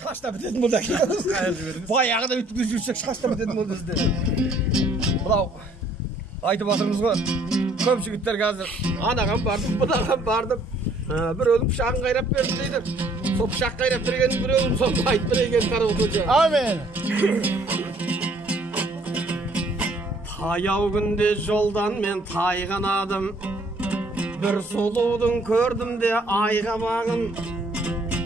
Şaşta bitedim burada. Bayağı da ütüp yüksek şaşta bitedim burada sizde. Bravo. Aytып атырмыз ғой. Көп жігіттер қазір анаған бардым, бұнаған бардым. Біреудің пышағын қайрап берді дейді. Сол пышақ қайрап берген біреудің сол айтып берген қарауыл қожа. Amin. Таяу күнде жолдан мен тайғанадым. Бір сұлудың көрдім де айға бағын.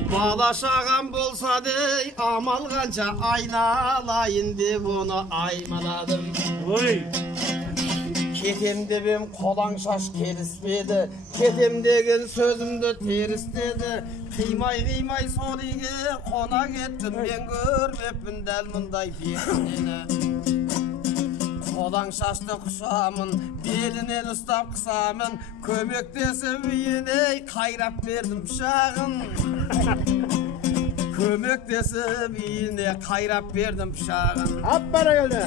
Бала шағам болса дей, амал қанша айналайын деп оны аймаладым. Oy. Кетем дебем қолаң шаш келіспеді, кетем деген сөзімді терістеді. Қимай сол үйге қона кеттім, мен көрмеппін дәл мұндай періштені. Қолаң шашты құшамын, белінен ұстап қысамын, көмектесіп үйіне қайрап бердім пышағын. Көмектесіп үйіне қайрап бердім пышағын. Abbara geldi.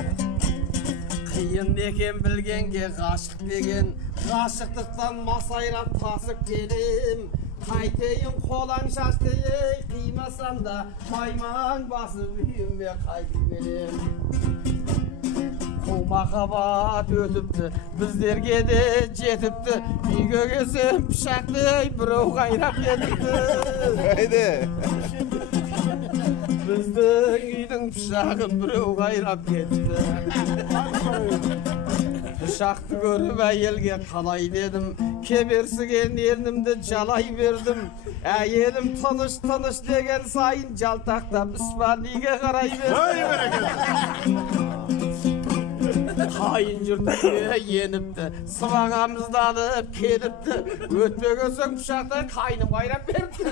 Қиын екен білгенге ғашық деген, ғашықтықтан масайрап тасып келем. Қайтейін қолаң шашты ей, қимасам да маймаң басып үйіме қайтып келем. Бұл махаббат өтіпті, біздерге де жетіпті. Үйге келсем пышақты біреу қайрап кетіпті. Біздің үйдің пышағын біреу қайрап кетті. Пышақты көріп әйелге қалай дедім, кеберсіген ернімді жалай бердім. Әйелім тыныш деген сайын жалтақтап Испанияға қарай бердім. Қайын жұртыме еніпті, сыбағамызданып келіпті. Өтпеген соң пышақты қайным қайрап берді.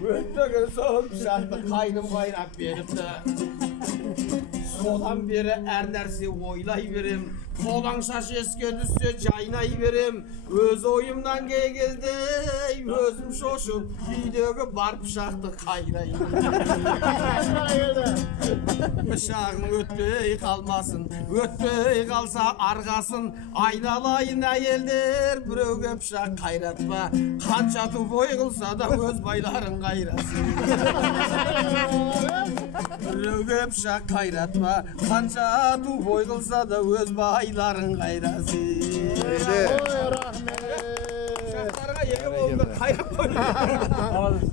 Өтпеген соң пышақты қайным қайрап беріпті. Содан бері әр нәрсе ойлай берем. Қолаң шаш еске түссе жайнай берем. Өз ойымнан келді, өзім шошып, үйдегі бар пышақты қайрай. Пышағың өтпей қалмасын, өтпей қалса арғасын. Айналайын әйелдер, біреуге пышақ қайратпа. Қанша тупой қылса да өз байларын қайрасын. Біреуге пышақ қайратпа. Қанша тупой қылса да өз байларын қайрасын. Oy rahmet. Пышақтарға егі болыңдар қайрап қойды.